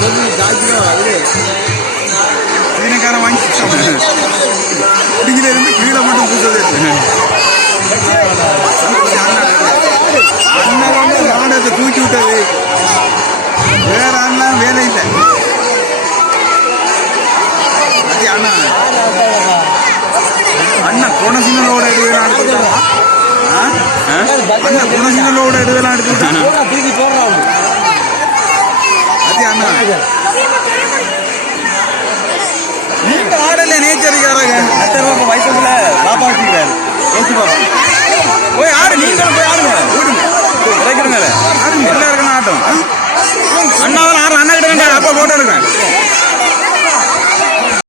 சொல்லி ஜாக்கிரம் அது சீனக்காரன் வாங்கி இருந்து கீழே மட்டும் பூசது அண்ணன் வந்து நாடகத்தை தூக்கி விட்டது. வேற அண்ணா வேலை இல்லை. அண்ணா அண்ணா குணசினலோட எடுவேலாம் அண்ணா குணசினலோட எடுவேலாம் எடுத்துட்டான். அண்ணா நீங்க ஆடல நேச்சரிக்காரங்க வயசுல பாப்பா வச்சுக்கிறாரு போய் ஆடு. நீங்களும் போய் ஆடுங்க. ஓடுங்க கிடைக்கிறங்க ஆடுங்க. எல்லாருக்கும் ஆட்டம். அண்ணாவில் ஆடுற அண்ணா கிட்ட அப்பா போட்டோ எடுக்கிறேன்.